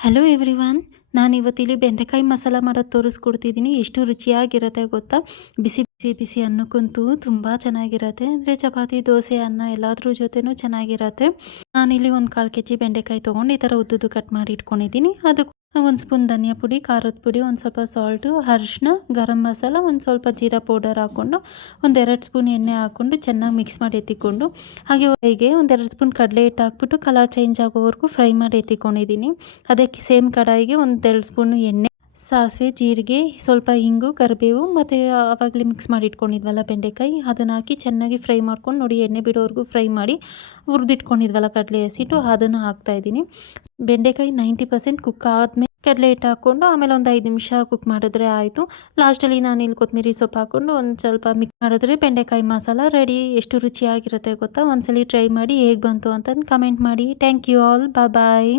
Hello everyone. ನಾನು ಇವತ್ತಿಲ್ಲಿ ಬೆಂಡೆಕಾಯಿ ಮಸಾಲ ಮಾಡೋದು ತೋರಿಸ್ಕೊಡ್ತಿದ್ದೀನಿ. ಎಷ್ಟು ರುಚಿಯಾಗಿರುತ್ತೆ ಗೊತ್ತಾ? ಬಿಸಿ ಬಿಸಿ ಬಿಸಿ ಅನ್ನಕ್ಕಂತೂ ತುಂಬ ಚೆನ್ನಾಗಿರುತ್ತೆ. ಅಂದರೆ ಚಪಾತಿ, ದೋಸೆ, ಅನ್ನ ಎಲ್ಲದ್ರ ಜೊತೆನೂ ಚೆನ್ನಾಗಿರುತ್ತೆ. ನಾನಿಲ್ಲಿ ಒಂದು 1/4 kg ಬೆಂಡೆಕಾಯಿ ತೊಗೊಂಡು ಈ ಥರ ಉದ್ದುದ್ದು ಕಟ್ ಮಾಡಿ ಇಟ್ಕೊಂಡಿದ್ದೀನಿ. ಅದಕ್ಕೆ 1 ಸ್ಪೂನ್ ಧನಿಯಾ ಪುಡಿ, ಖಾರದ ಪುಡಿ, ಒಂದು ಸ್ವಲ್ಪ ಸಾಲ್ಟು, ಅರಿಶಿನ, ಗರಂ ಮಸಾಲ, ಒಂದು ಸ್ವಲ್ಪ ಜೀರಾ ಪೌಡರ್ ಹಾಕ್ಕೊಂಡು, ಒಂದು 2 ಸ್ಪೂನ್ ಎಣ್ಣೆ ಹಾಕ್ಕೊಂಡು ಚೆನ್ನಾಗಿ ಮಿಕ್ಸ್ ಮಾಡಿ ಎತ್ತಿಕೊಂಡು, ಹಾಗೆ ಒಂದು 2 ಸ್ಪೂನ್ ಕಡಲೆ ಹಿಟ್ಟು ಹಾಕ್ಬಿಟ್ಟು ಕಲರ್ ಚೇಂಜ್ ಆಗೋವರೆಗೂ ಫ್ರೈ ಮಾಡಿ ಎತ್ತಿಕೊಂಡಿದ್ದೀನಿ. ಅದಕ್ಕೆ ಸೇಮ್ ಕಡಾಯಿಗೆ ಒಂದು 2 ಸ್ಪೂನು ಎಣ್ಣೆ, ಸಾಸಿವೆ, ಜೀರಿಗೆ, ಸ್ವಲ್ಪ ಇಂಗು, ಕರಿಬೇವು ಮತ್ತು ಆವಾಗಲೇ ಮಿಕ್ಸ್ ಮಾಡಿ ಇಟ್ಕೊಂಡಿದ್ವಲ್ಲ ಬೆಂಡೆಕಾಯಿ, ಅದನ್ನು ಹಾಕಿ ಚೆನ್ನಾಗಿ ಫ್ರೈ ಮಾಡ್ಕೊಂಡು ನೋಡಿ, ಎಣ್ಣೆ ಬಿಡೋವರೆಗೂ ಫ್ರೈ ಮಾಡಿ ಹುರಿದಿಟ್ಕೊಂಡಿದ್ವಲ್ಲ ಕಡಲೆ ಹಸಿಟ್ಟು, ಅದನ್ನು ಹಾಕ್ತಾಯಿದ್ದೀನಿ. ಬೆಂಡೆಕಾಯಿ 90% ಕುಕ್ ಆದಮೇಲೆ ಕಡಲೆ ಹಿಟ್ಟು ಹಾಕ್ಕೊಂಡು ಆಮೇಲೆ ಒಂದು 5 ನಿಮಿಷ ಕುಕ್ ಮಾಡಿದ್ರೆ ಆಯಿತು. ಲಾಸ್ಟಲ್ಲಿ ನಾನು ಇಲ್ಲಿ ಕೊತ್ತಂಬರಿ ಸೊಪ್ಪು ಹಾಕ್ಕೊಂಡು ಒಂದು ಸ್ವಲ್ಪ ಮಿಕ್ಸ್ ಮಾಡಿದ್ರೆ ಬೆಂಡೆಕಾಯಿ ಮಸಾಲ ರೆಡಿ. ಎಷ್ಟು ರುಚಿಯಾಗಿರುತ್ತೆ ಗೊತ್ತಾ? ಒಂದ್ಸಲಿ ಟ್ರೈ ಮಾಡಿ ಹೇಗೆ ಬಂತು ಅಂತಂದು ಕಮೆಂಟ್ ಮಾಡಿ. Thank you all. ಬಾಯ್.